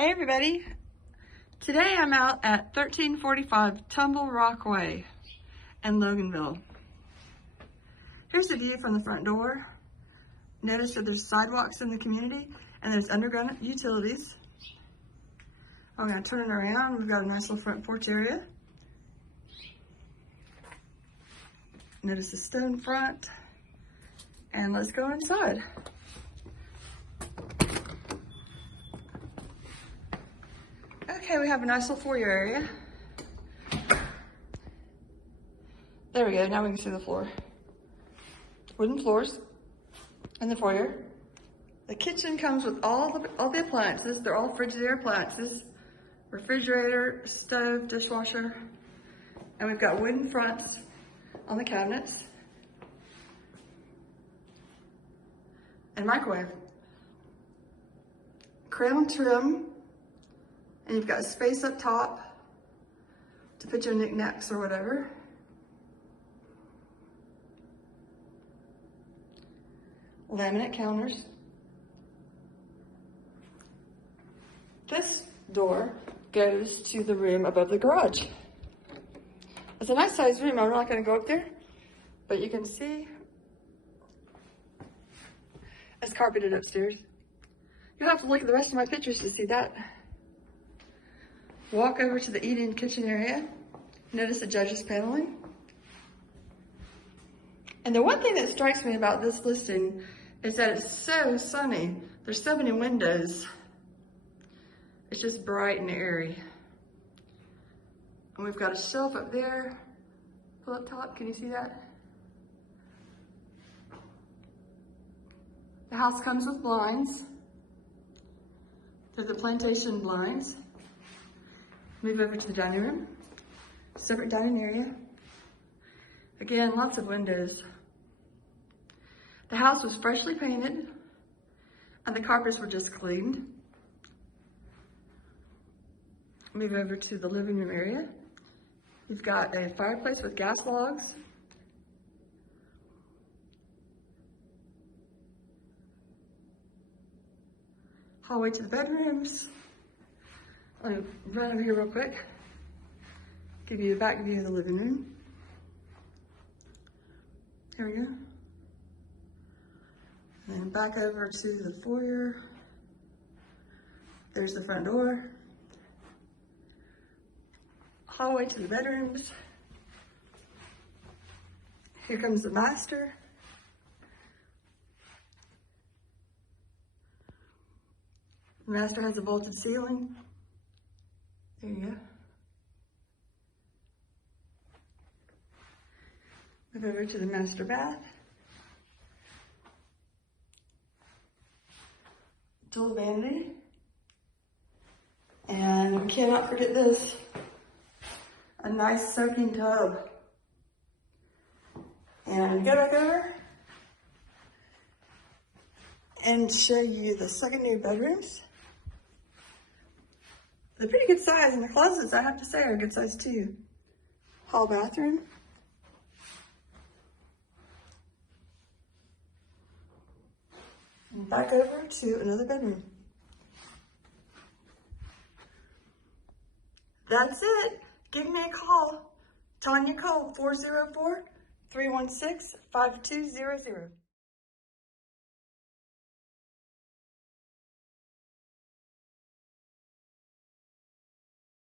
Hey everybody, today I'm out at 1345 Tumblerock Way in Loganville. Here's the view from the front door. Notice that there's sidewalks in the community and there's underground utilities. I'm going to turn it around. We've got a nice little front porch area. Notice the stone front, and let's go inside. Okay, we have a nice little foyer area. There we go, now we can see the floor. Wooden floors in the foyer. The kitchen comes with all the appliances. They're all Frigidaire appliances. Refrigerator, stove, dishwasher. And we've got wooden fronts on the cabinets. And microwave. Crown trim. And you've got space up top to put your knickknacks or whatever. Laminate counters. This door goes to the room above the garage. It's a nice sized room. I'm not going to go up there, but you can see it's carpeted upstairs. You'll have to look at the rest of my pictures to see that. Walk over to the eat-in kitchen area. Notice the judge's paneling. And the one thing that strikes me about this listing is that it's so sunny. There's so many windows. It's just bright and airy. And we've got a shelf up there. Pull up top, can you see that? The house comes with blinds. They're the Plantation blinds. Move over to the dining room. Separate dining area. Again, lots of windows. The house was freshly painted and the carpets were just cleaned. Move over to the living room area. You've got a fireplace with gas logs. Hallway to the bedrooms. Let me run over here real quick. Give you a back view of the living room. Here we go. And then back over to the foyer. There's the front door. Hallway to the bedrooms. Here comes the master. The master has a vaulted ceiling. There you go. Move over to the master bath. Dual vanity. And we cannot forget this. A nice soaking tub. And go back over and show you the secondary bedrooms. They're pretty good size, and the closets, I have to say, are good size too. Hall bathroom. And back over to another bedroom. That's it. Give me a call. Tanya Cole, 404-316-5200.